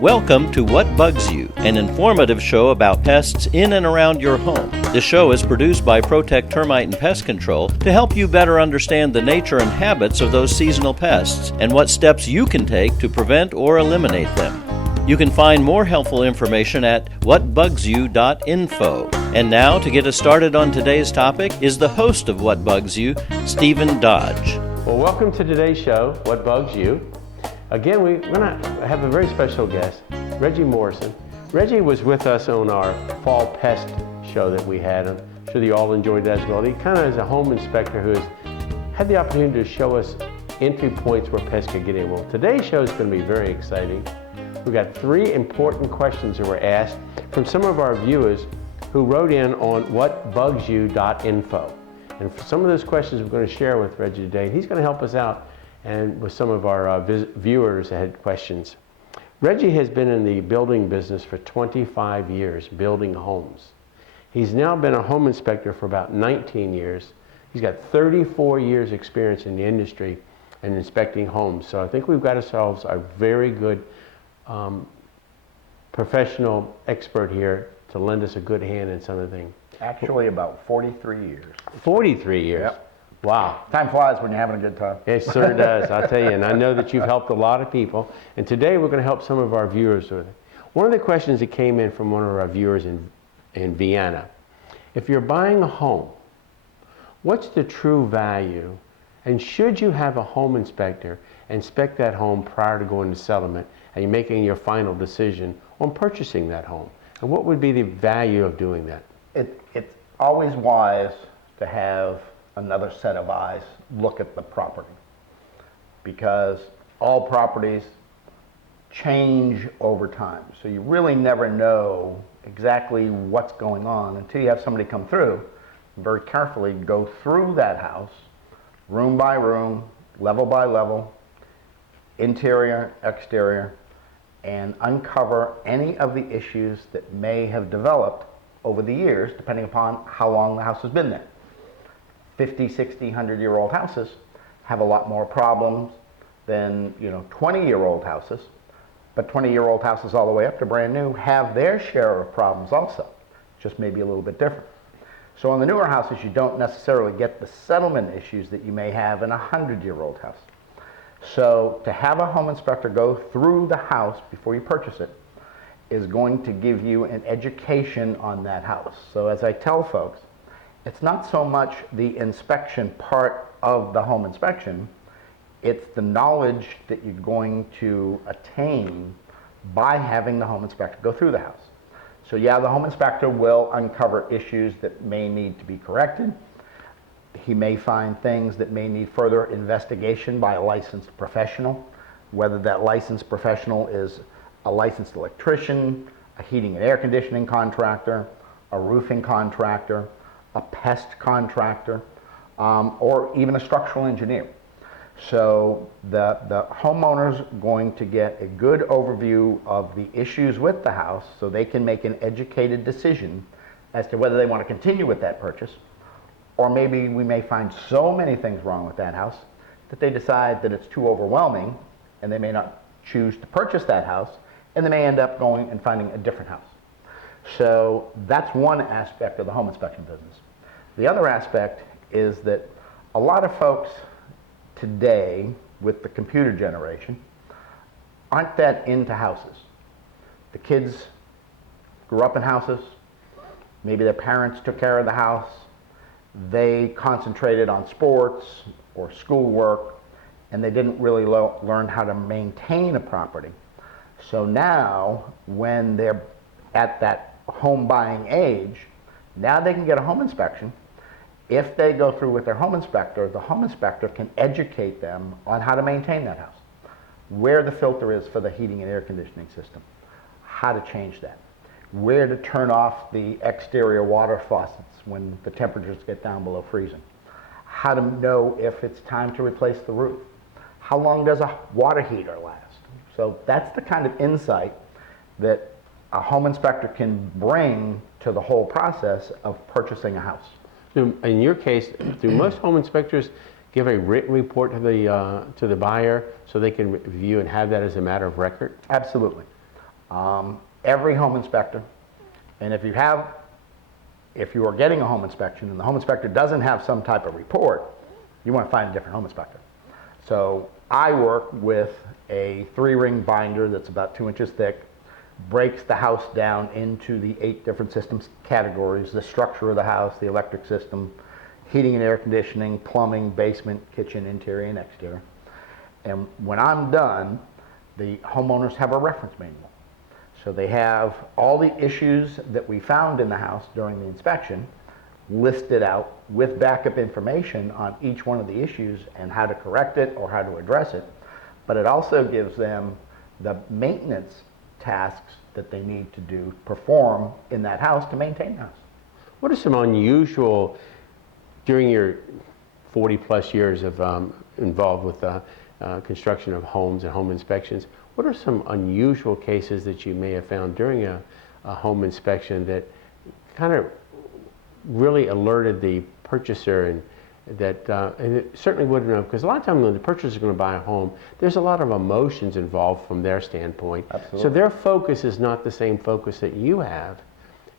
Welcome to What Bugs You, an informative show about pests in and around your home. This show is produced by Protect Termite and Pest Control to help you better understand the nature and habits of those seasonal pests and what steps you can take to prevent or eliminate them. You can find more helpful information at whatbugsyou.info. And now, to get us started on today's topic, is the host of What Bugs You, Stephen Dodge. Well, welcome to today's show, What Bugs You. Again, we're going to have a very special guest, Reggie Morrison. Reggie was with us on our fall pest show that we had. I'm sure you all enjoyed that as well. He kind of is a home inspector who has had the opportunity to show us entry points where pests could get in. Well, today's show is going to be very exciting. We've got 3 important questions that were asked from some of our viewers who wrote in on whatbugsyou.info. And for some of those questions we're going to share with Reggie today. He's going to help us out and with some of our viewers that had questions. Reggie has been in the building business for 25 years, building homes. He's now been a home inspector for about 19 years. He's got 34 years experience in the industry and inspecting homes. So I think we've got ourselves a very good professional expert here to lend us a good hand in some of the things. Actually, about 43 years. 43 years? Yep. Wow. Time flies when you're having a good time. It sure does, I'll tell you. And I know that you've helped a lot of people. And today we're going to help some of our viewers with it. One of the questions that came in from one of our viewers in Vienna, if you're buying a home, what's the true value? And should you have a home inspector inspect that home prior to going to settlement and you're making your final decision on purchasing that home? And what would be the value of doing that? It's always wise to have another set of eyes look at the property, because all properties change over time. So you really never know exactly what's going on until you have somebody come through and very carefully go through that house, room by room, level by level, interior, exterior, and uncover any of the issues that may have developed over the years, depending upon how long the house has been there. 50, 60, 100-year-old houses have a lot more problems than 20-year-old houses, but 20-year-old houses all the way up to brand new have their share of problems also, just maybe a little bit different. So on the newer houses, you don't necessarily get the settlement issues that you may have in a 100-year-old house. So to have a home inspector go through the house before you purchase it is going to give you an education on that house. So as I tell folks, it's not so much the inspection part of the home inspection, it's the knowledge that you're going to attain by having the home inspector go through the house. So yeah, the home inspector will uncover issues that may need to be corrected. He may find things that may need further investigation by a licensed professional, whether that licensed professional is a licensed electrician, a heating and air conditioning contractor, a roofing contractor, a pest contractor, or even a structural engineer. So the homeowner's going to get a good overview of the issues with the house so they can make an educated decision as to whether they want to continue with that purchase, or maybe we may find so many things wrong with that house that they decide that it's too overwhelming and they may not choose to purchase that house, and they may end up going and finding a different house. So that's one aspect of the home inspection business. The other aspect is that a lot of folks today with the computer generation aren't that into houses. The kids grew up in houses, maybe their parents took care of the house, they concentrated on sports or schoolwork, and they didn't really learn how to maintain a property. So now, when they're at that home buying age, now they can get a home inspection. If they go through with their home inspector, the home inspector can educate them on how to maintain that house, where the filter is for the heating and air conditioning system, how to change that, where to turn off the exterior water faucets when the temperatures get down below freezing, how to know if it's time to replace the roof, how long does a water heater last. So that's the kind of insight that a home inspector can bring to the whole process of purchasing a house. In your case, do most home inspectors give a written report to the buyer so they can review and have that as a matter of record? Absolutely. Every home inspector, and if you are getting a home inspection and the home inspector doesn't have some type of report, you want to find a different home inspector. So I work with a 3-ring binder that's about 2 inches thick, breaks the house down into the 8 different systems categories: the structure of the house, the electric system, heating and air conditioning, plumbing, basement, kitchen, interior and exterior. And when I'm done, the homeowners have a reference manual. So they have all the issues that we found in the house during the inspection listed out with backup information on each one of the issues and how to correct it or how to address it. But it also gives them the maintenance tasks that they need to do, perform in that house to maintain the house. What are some unusual, during your 40-plus years of involved with construction of homes and home inspections, what are some unusual cases that you may have found during a home inspection that kind of really alerted the purchaser, and that and it certainly wouldn't have, because a lot of times when the purchaser is going to buy a home, there's a lot of emotions involved from their standpoint. Absolutely. So their focus is not the same focus that you have,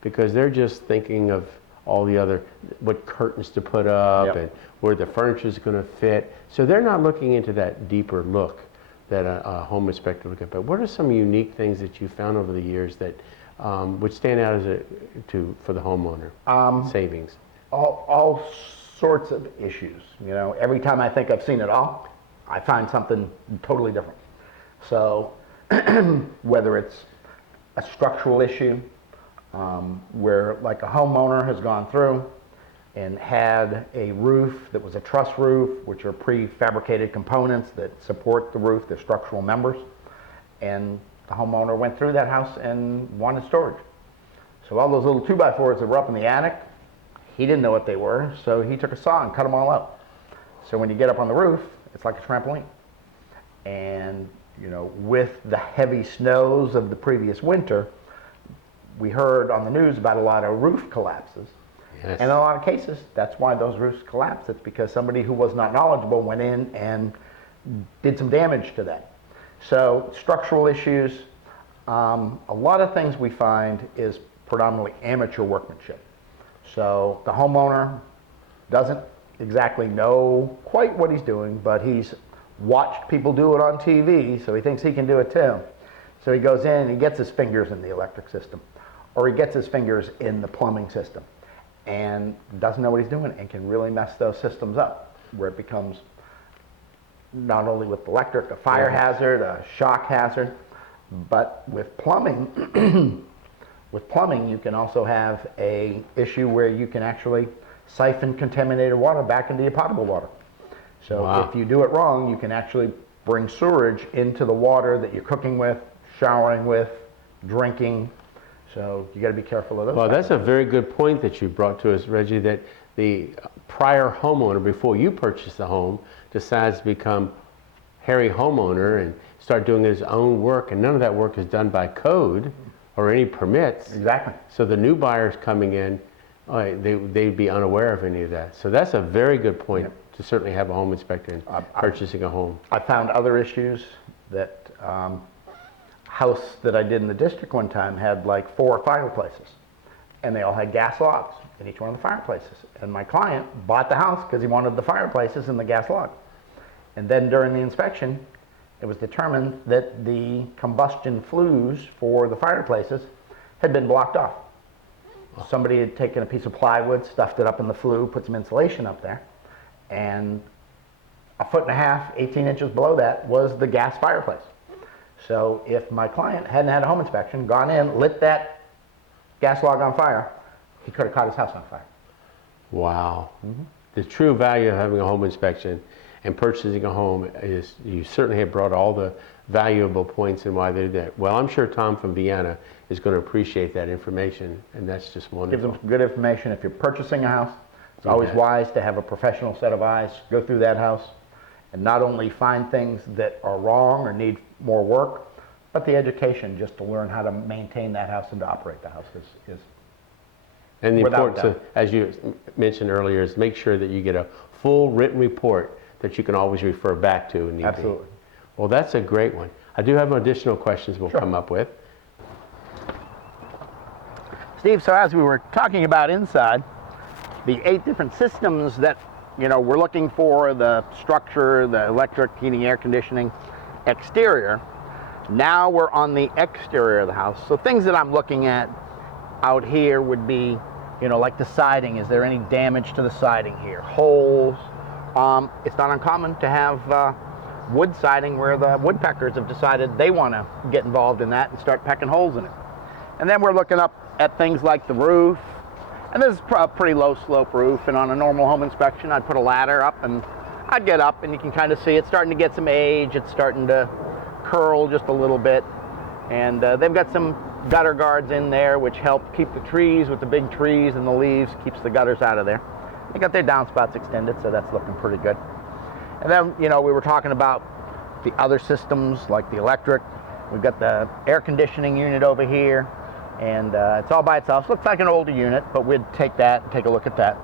because they're just thinking of all the other, what curtains to put up, Yep. and where the furniture is going to fit. So they're not looking into that deeper look that a home inspector would get. But what are some unique things that you found over the years that would stand out as for the homeowner? Savings. All sorts of issues. You know, every time I think I've seen it all, I find something totally different. So whether it's a structural issue, where like a homeowner has gone through and had a roof that was a truss roof, which are prefabricated components that support the roof, they're structural members, and the homeowner went through that house and wanted storage. So all those little 2x4s that were up in the attic, he didn't know what they were, so he took a saw and cut them all out. So when you get up on the roof, it's like a trampoline. And you know, with the heavy snows of the previous winter, we heard on the news about a lot of roof collapses. Yes. And in a lot of cases, that's why those roofs collapsed. It's because somebody who was not knowledgeable went in and did some damage to that. So structural issues, a lot of things we find is predominantly amateur workmanship. So the homeowner doesn't exactly know quite what he's doing, but he's watched people do it on TV, so he thinks he can do it too. So he goes in and he gets his fingers in the electric system, or he gets his fingers in the plumbing system, and doesn't know what he's doing and can really mess those systems up, where it becomes not only with electric, a fire hazard, a shock hazard, but with plumbing, you can also have a issue where you can actually siphon contaminated water back into your potable water. So wow. If you do it wrong, you can actually bring sewerage into the water that you're cooking with, showering with, drinking. So you got to be careful of those. Well, that's a very good point that you brought to us, Reggie, that the prior homeowner, before you purchase the home, decides to become hairy homeowner and start doing his own work, and none of that work is done by code or any permits. Exactly. So the new buyers coming in, they'd be unaware of any of that. So that's a very good point. Yep. To certainly have a home inspector in purchasing a home. I found other issues that house that I did in the district one time had like 4 fireplaces, and they all had gas logs in each one of the fireplaces. And my client bought the house because he wanted the fireplaces and the gas log. And then during the inspection, it was determined that the combustion flues for the fireplaces had been blocked off. Somebody had taken a piece of plywood, stuffed it up in the flue, put some insulation up there, and 1.5 feet, 18 inches below that was the gas fireplace. So if my client hadn't had a home inspection, gone in, lit that gas log on fire, he could have caught his house on fire. Wow. Mm-hmm. The true value of having a home inspection and purchasing a home is, you certainly have brought all the valuable points and why they did that. Well, I'm sure Tom from Vienna is going to appreciate that information, and that's just wonderful. Gives them good information. If you're purchasing a house, it's always wise to have a professional set of eyes go through that house and not only find things that are wrong or need more work, but the education just to learn how to maintain that house and to operate the house is and the importance, as you mentioned earlier, is make sure that you get a full written report that you can always refer back to. Absolutely. Well, that's a great one. I do have additional questions we'll come up with. Steve, so as we were talking about inside, the 8 different systems that, you know, we're looking for, the structure, the electric, heating, air conditioning, exterior, now we're on the exterior of the house. So things that I'm looking at out here would be, you know, like the siding. Is there any damage to the siding here? Holes. It's not uncommon to have wood siding where the woodpeckers have decided they want to get involved in that and start pecking holes in it. And then we're looking up at things like the roof. And this is a pretty low slope roof, and on a normal home inspection I'd put a ladder up and I'd get up and you can kind of see it's starting to get some age. It's starting to curl just a little bit, and they've got some gutter guards in there which help keep the trees, with the big trees and the leaves, keeps the gutters out of there. They got their downspouts extended, so that's looking pretty good. And then, you know, we were talking about the other systems like the electric. We've got the air conditioning unit over here, and it's all by itself. It looks like an older unit, but we'd take that and take a look at that.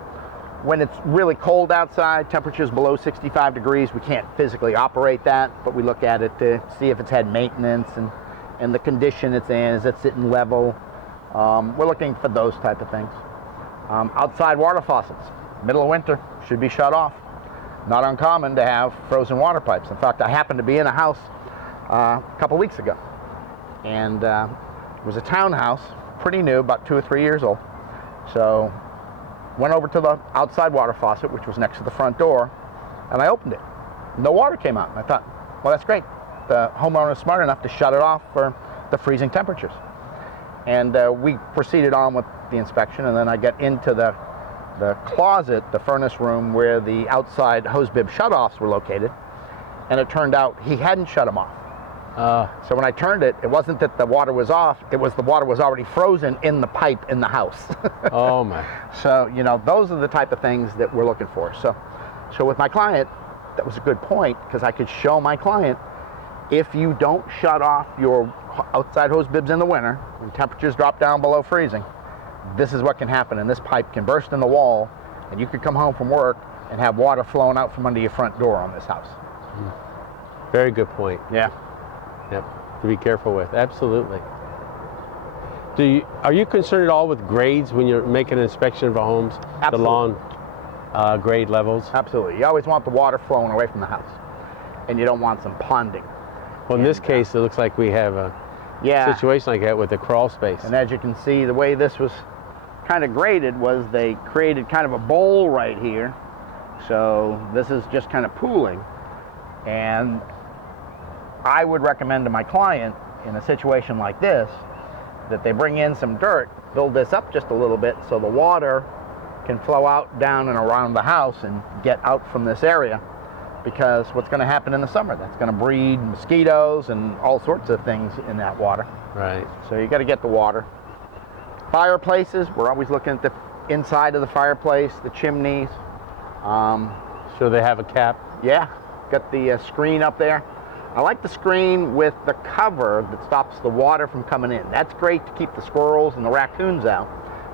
When it's really cold outside, temperatures below 65 degrees, we can't physically operate that, but we look at it to see if it's had maintenance and the condition it's in. Is it sitting level? We're looking for those type of things. Outside water faucets, middle of winter, should be shut off. Not uncommon to have frozen water pipes. In fact, I happened to be in a house a couple weeks ago, and it was a townhouse, pretty new, about 2 or 3 years old. So went over to the outside water faucet, which was next to the front door, and I opened it. No water came out. And I thought, well, that's great. The homeowner is smart enough to shut it off for the freezing temperatures. And we proceeded on with the inspection, and then I get into the closet, the furnace room, where the outside hose bib shutoffs were located, and it turned out he hadn't shut them off. So when I turned it, it wasn't that the water was off, it was the water was already frozen in the pipe in the house. Oh my. So, you know, those are the type of things that we're looking for. So with my client, that was a good point, because I could show my client, if you don't shut off your outside hose bibs in the winter, when temperatures drop down below freezing, this is what can happen, and this pipe can burst in the wall, and you could come home from work and have water flowing out from under your front door on this house. Very good point. Yeah. Yep. To be careful with. Absolutely. Are you concerned at all with grades when you're making an inspection of a homes? Absolutely. The lawn grade levels? Absolutely. You always want the water flowing away from the house, and you don't want some ponding. Well, in this case, it looks like we have a situation like that with the crawl space. And as you can see, the way this was kind of graded was they created kind of a bowl right here. So this is just kind of pooling. And I would recommend to my client in a situation like this that they bring in some dirt, build this up just a little bit so the water can flow out down and around the house and get out from this area. Because what's going to happen in the summer? That's going to breed mosquitoes and all sorts of things in that water. Right. So you got to get the water. Fireplaces, we're always looking at the inside of the fireplace, the chimneys. So they have a cap? Yeah, got the screen up there. I like the screen with the cover that stops the water from coming in. That's great to keep the squirrels and the raccoons out,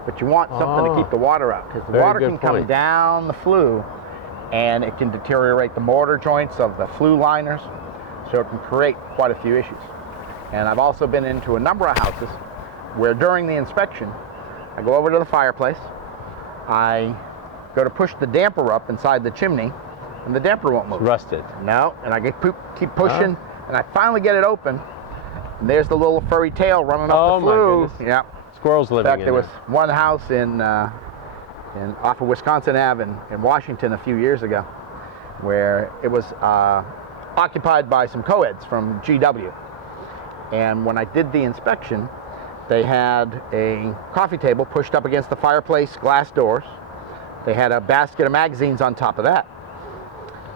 but you want something to keep the water out, because the water can come down the flue and it can deteriorate the mortar joints of the flue liners, so it can create quite a few issues. And I've also been into a number of houses where during the inspection, I go over to the fireplace, I go to push the damper up inside the chimney, and the damper won't move. It's rusted. No, and I keep pushing, and I finally get it open, and there's the little furry tail running up the flue. Oh my goodness. Yeah. Squirrels living in there. In fact, there was one house in off of Wisconsin Ave in Washington a few years ago, where it was occupied by some co-eds from GW. And when I did the inspection, they had a coffee table pushed up against the fireplace glass doors. They had a basket of magazines on top of that.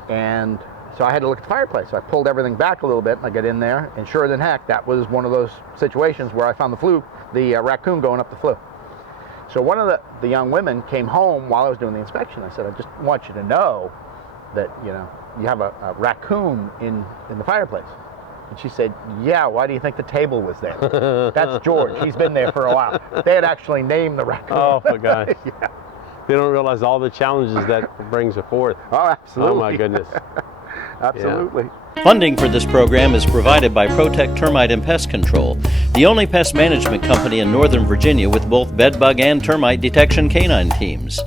And so I had to look at the fireplace. So I pulled everything back a little bit, and I got in there, and sure than heck, that was one of those situations where I found the raccoon going up the flue. So one of the young women came home while I was doing the inspection. I said, I just want you to know that, you know, you have a raccoon in the fireplace. And she said, yeah, why do you think the table was there? That's George. He's been there for a while. They had actually named the raccoon. Oh, my gosh. Yeah. They don't realize all the challenges that brings forth. Oh, absolutely. Oh, my goodness. Absolutely. Yeah. Funding for this program is provided by Protect Termite and Pest Control, the only pest management company in Northern Virginia with both bedbug and termite detection canine teams.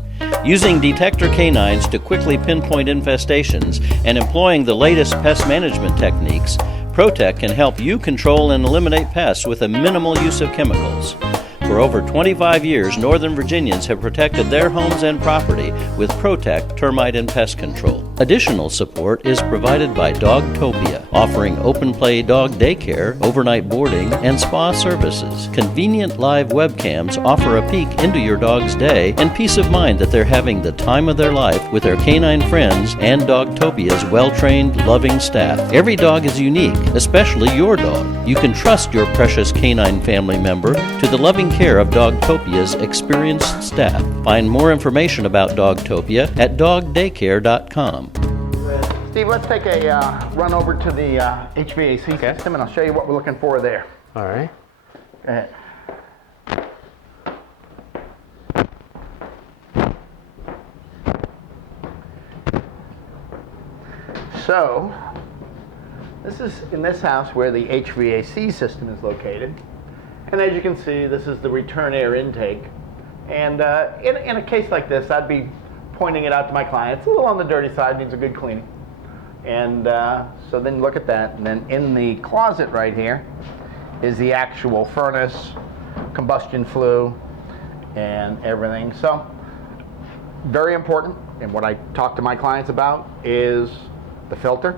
Using detector canines to quickly pinpoint infestations and employing the latest pest management techniques, Protect can help you control and eliminate pests with a minimal use of chemicals. For over 25 years, Northern Virginians have protected their homes and property with Protect Termite and Pest Control. Additional support is provided by Dogtopia, offering open play dog daycare, overnight boarding, and spa services. Convenient live webcams offer a peek into your dog's day and peace of mind that they're having the time of their life with their canine friends and Dogtopia's well-trained, loving staff. Every dog is unique, especially your dog. You can trust your precious canine family member to the loving care of Dogtopia's experienced staff. Find more information about Dogtopia at dogdaycare.com. Steve, let's take a run over to the HVAC system, and I'll show you what we're looking for there. All right. Go ahead. So, this is in this house where the HVAC system is located. And as you can see, this is the return air intake. And in a case like this, I'd be pointing it out to my clients. It's a little on the dirty side, needs a good cleaning. And so then look at that. And then in the closet right here is the actual furnace, combustion flue, and everything. So very important. And what I talk to my clients about is the filter.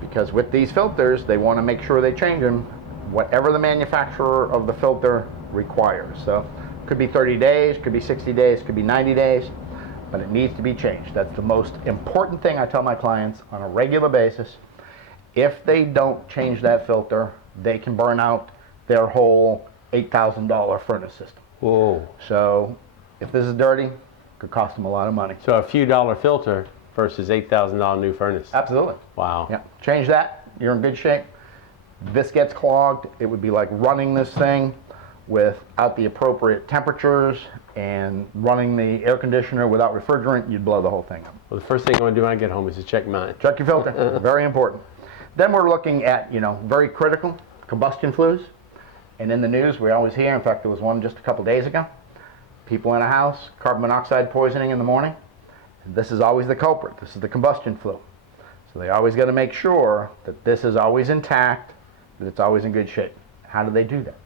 Because with these filters, they want to make sure they change them whatever the manufacturer of the filter requires. So it could be 30 days, could be 60 days, could be 90 days, but it needs to be changed. That's the most important thing I tell my clients on a regular basis. If they don't change that filter, they can burn out their whole $8,000 furnace system. Whoa. So if this is dirty, it could cost them a lot of money. So a few dollar filter versus $8,000 new furnace. Absolutely. Wow. Yeah. Change that, you're in good shape. This gets clogged, it would be like running this thing without the appropriate temperatures and running the air conditioner without refrigerant, you'd blow the whole thing up. Well, the first thing I'm going to do when I get home is to check mine. Check your filter, very important. Then we're looking at, very critical combustion flues. And in the news, we always hear, in fact, there was one just a couple days ago, people in a house, carbon monoxide poisoning in the morning. And this is always the culprit, this is the combustion flue. So they always got to make sure that this is always intact, that it's always in good shape. How do they do that?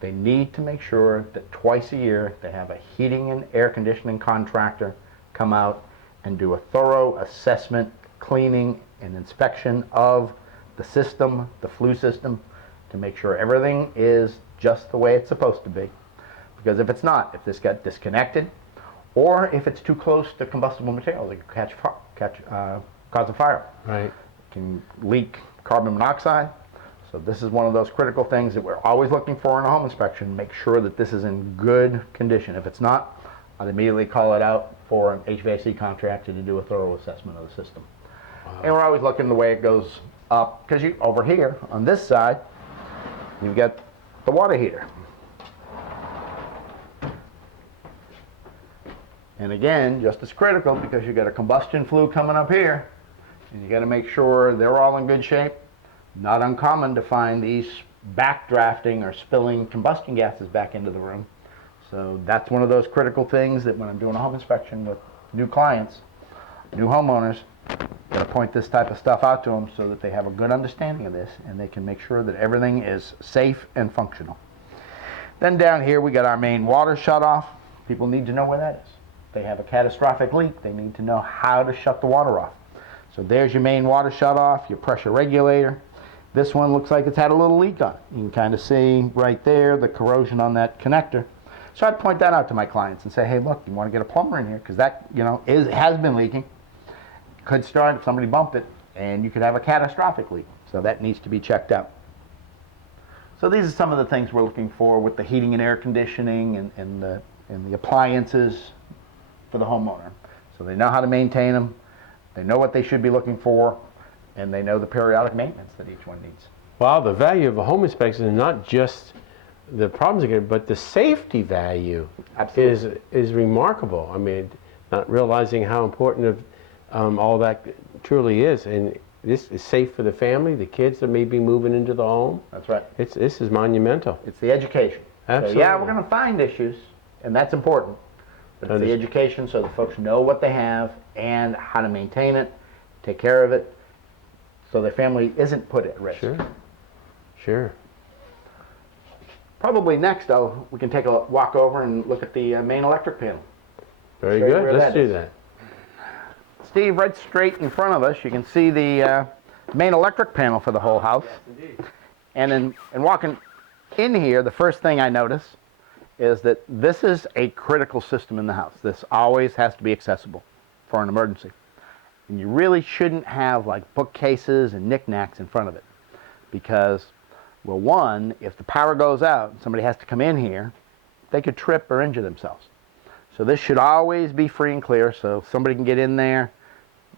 They need to make sure that twice a year they have a heating and air conditioning contractor come out and do a thorough assessment, cleaning, and inspection of the system, the flue system, to make sure everything is just the way it's supposed to be. Because if it's not, if this got disconnected, or if it's too close to combustible materials, it could cause a fire. Right. It can leak carbon monoxide. So this is one of those critical things that we're always looking for in a home inspection. Make sure that this is in good condition. If it's not, I'd immediately call it out for an HVAC contractor to do a thorough assessment of the system. Wow. And we're always looking the way it goes up, because over here on this side, you've got the water heater. And again, just as critical, because you've got a combustion flue coming up here, and you got to make sure they're all in good shape. Not uncommon to find these backdrafting or spilling combustion gases back into the room. So that's one of those critical things that when I'm doing a home inspection with new clients, new homeowners, got to point this type of stuff out to them so that they have a good understanding of this and they can make sure that everything is safe and functional. Then down here we got our main water shutoff. People need to know where that is. If they have a catastrophic leak, they need to know how to shut the water off. So there's your main water shutoff, your pressure regulator. This one looks like it's had a little leak on it. You can kind of see right there the corrosion on that connector. So I'd point that out to my clients and say, hey, look, you want to get a plumber in here because that, has been leaking. Could start if somebody bumped it, and you could have a catastrophic leak. So that needs to be checked out. So these are some of the things we're looking for with the heating and air conditioning and the appliances for the homeowner. So they know how to maintain them, they know what they should be looking for, and they know the periodic maintenance that each one needs. Wow, the value of a home inspection is not just the problems again, but the safety value is remarkable. I mean, not realizing how important all that truly is. And this is safe for the family, the kids that may be moving into the home. That's right. This is monumental. It's the education. Absolutely. So yeah, we're going to find issues, and that's important. But it's the education so the folks know what they have and how to maintain it, take care of it, so their family isn't put at risk. Sure. Sure. Probably next, though, we can take a walk over and look at the main electric panel. Very Show you good. where Let's that do is. that. Steve, right straight in front of us, you can see the main electric panel for the whole house. Yes, indeed. And in walking in here, the first thing I notice is that this is a critical system in the house. This always has to be accessible for an emergency. And you really shouldn't have like bookcases and knickknacks in front of it. Because, well, one, if the power goes out and somebody has to come in here, they could trip or injure themselves. So this should always be free and clear so somebody can get in there,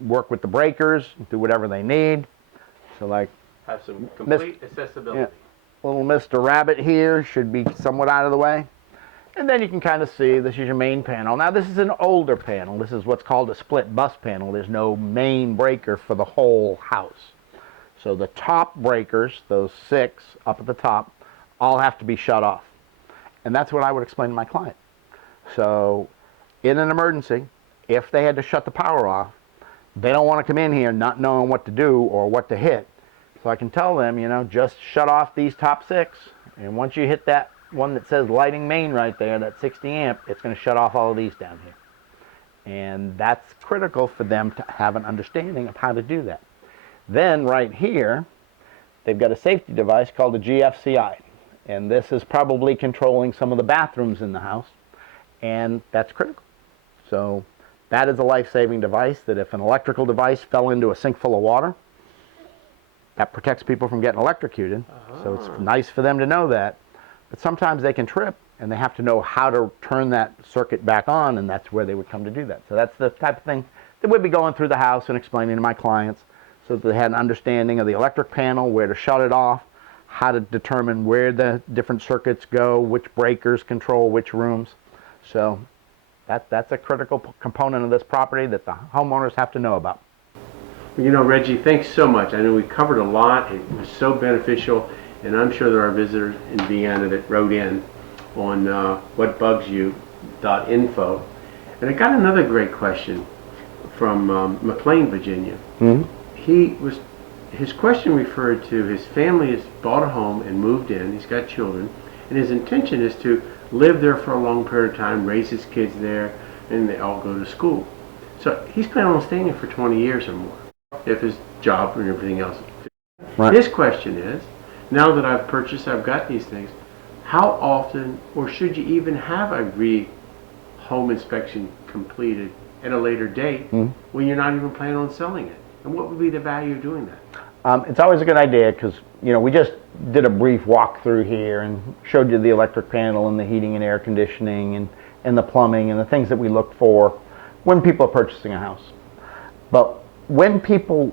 work with the breakers, do whatever they need. So like Have some complete accessibility. yeah, little Mr. Rabbit here should be somewhat out of the way. And then you can kind of see this is your main panel. Now this is an older panel. This is what's called a split bus panel. There's no main breaker for the whole house. So the top breakers, those 6 up at the top, all have to be shut off. And that's what I would explain to my client. So in an emergency, if they had to shut the power off, they don't want to come in here not knowing what to do or what to hit. So I can tell them, you know, just shut off these top 6. And once you hit that one that says lighting main right there, that 60 amp, it's going to shut off all of these down here. And that's critical for them to have an understanding of how to do that. Then right here, they've got a safety device called a GFCI. And this is probably controlling some of the bathrooms in the house. And that's critical. So that is a life-saving device that if an electrical device fell into a sink full of water, that protects people from getting electrocuted. So it's nice for them to know that. But sometimes they can trip and they have to know how to turn that circuit back on, and that's where they would come to do that. So that's the type of thing that we'd be going through the house and explaining to my clients so that they had an understanding of the electric panel, where to shut it off, how to determine where the different circuits go, which breakers control which rooms. So that's a critical component of this property that the homeowners have to know about. Well, you know, Reggie, thanks so much. I know we covered a lot. It was so beneficial, and I'm sure there are visitors in Vienna that wrote in on whatbugsyou.info. And I got another great question from McLean, Virginia. Mm-hmm. His question referred to his family has bought a home and moved in. He's got children, and his intention is to live there for a long period of time, raise his kids there, and they all go to school. So he's planning on staying there for 20 years or more, if his job and everything else. Right. His question is, now that I've purchased, I've got these things, how often, or should you even have a home inspection completed at a later date when you're not even planning on selling it? And what would be the value of doing that? It's always a good idea because, you know, we just did a brief walk through here and showed you the electric panel and the heating and air conditioning and the plumbing and the things that we look for when people are purchasing a house. But when people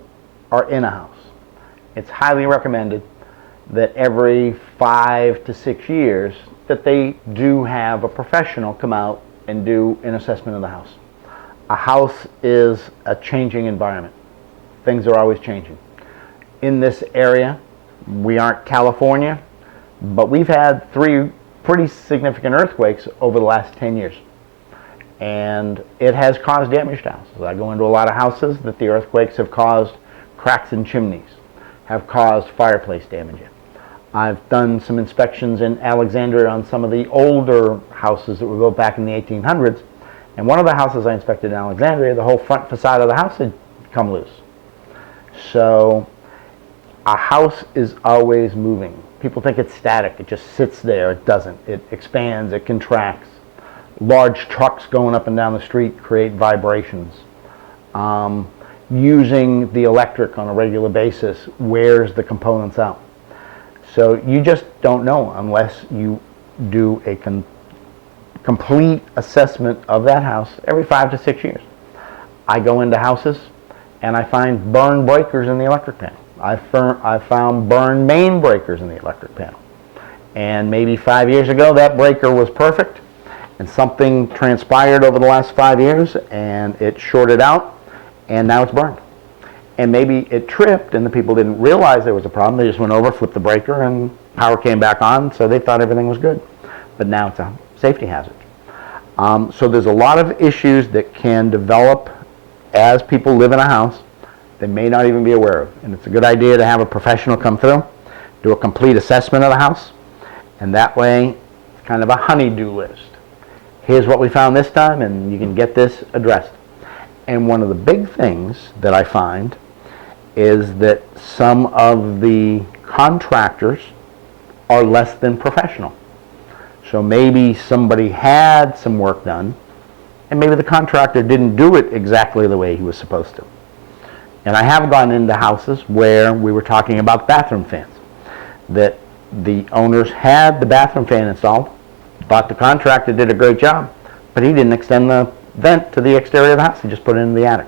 are in a house, it's highly recommended that every 5 to 6 years that they do have a professional come out and do an assessment of the house. A house is a changing environment. Things are always changing. In this area, we aren't California, but we've had 3 pretty significant earthquakes over the last 10 years. And it has caused damage to houses. I go into a lot of houses that the earthquakes have caused cracks in chimneys, have caused fireplace damage. I've done some inspections in Alexandria on some of the older houses that were built back in the 1800s. And one of the houses I inspected in Alexandria, the whole front facade of the house had come loose. So a house is always moving. People think it's static. It just sits there. It doesn't. It expands. It contracts. Large trucks going up and down the street create vibrations. Using the electric on a regular basis wears the components out. So you just don't know unless you do a complete assessment of that house every 5 to 6 years. I go into houses and I find burned breakers in the electric panel. I found burned main breakers in the electric panel. And maybe 5 years ago that breaker was perfect, and something transpired over the last 5 years and it shorted out and now it's burned. and maybe it tripped and the people didn't realize there was a problem. They just went over, flipped the breaker, and power came back on, so they thought everything was good. But now it's a safety hazard. So there's a lot of issues that can develop as people live in a house they may not even be aware of. And it's a good idea to have a professional come through, do a complete assessment of the house, and that way it's kind of a honey-do list. Here's what we found this time, and you can get this addressed. And one of the big things that I find is that some of the contractors are less than professional. So maybe somebody had some work done, and maybe the contractor didn't do it exactly the way he was supposed to. And I have gone into houses where we were talking about bathroom fans, that the owners had the bathroom fan installed, thought the contractor did a great job, but he didn't extend the vent to the exterior of the house. He just put it in the attic.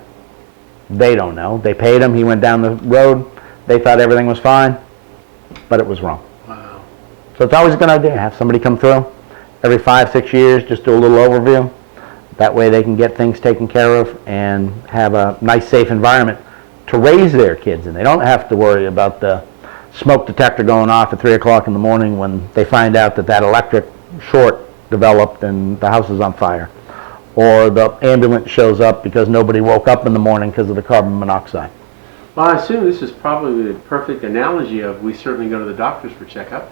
They don't know. They paid him. He went down the road. They thought everything was fine, but it was wrong. Wow. So it's always a good idea to have somebody come through every 5-6 years, just do a little overview. That way they can get things taken care of and have a nice, safe environment to raise their kids in. They don't have to worry about the smoke detector going off at 3 o'clock in the morning when they find out that that electric short developed and the house is on fire. Or the ambulance shows up because nobody woke up in the morning because of the carbon monoxide. Well, I assume this is probably the perfect analogy of we certainly go to the doctors for checkup.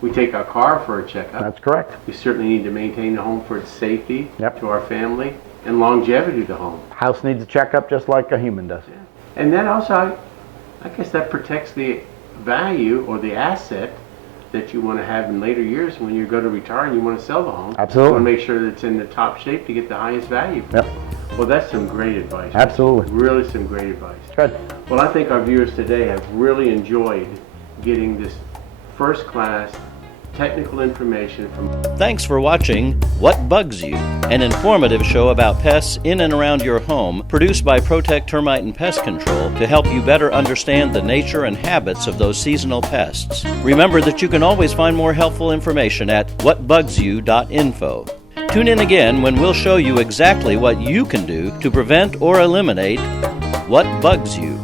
We take our car for a checkup. That's correct. We certainly need to maintain the home for its safety Yep. to our family and longevity of the home. House needs a checkup just like a human does. And then also, I guess that protects the value or the asset that you want to have in later years when you go to retire and you want to sell the home. Absolutely. You want to make sure that it's in the top shape to get the highest value. Yep. Well, that's some great advice. Absolutely. Really some great advice. Good. Well, I think our viewers today have really enjoyed getting this first-class technical information from... Thanks for watching What Bugs You, an informative show about pests in and around your home, produced by Protect Termite and Pest Control to help you better understand the nature and habits of those seasonal pests. Remember that you can always find more helpful information at whatbugsyou.info. Tune in again when we'll show you exactly what you can do to prevent or eliminate what bugs you.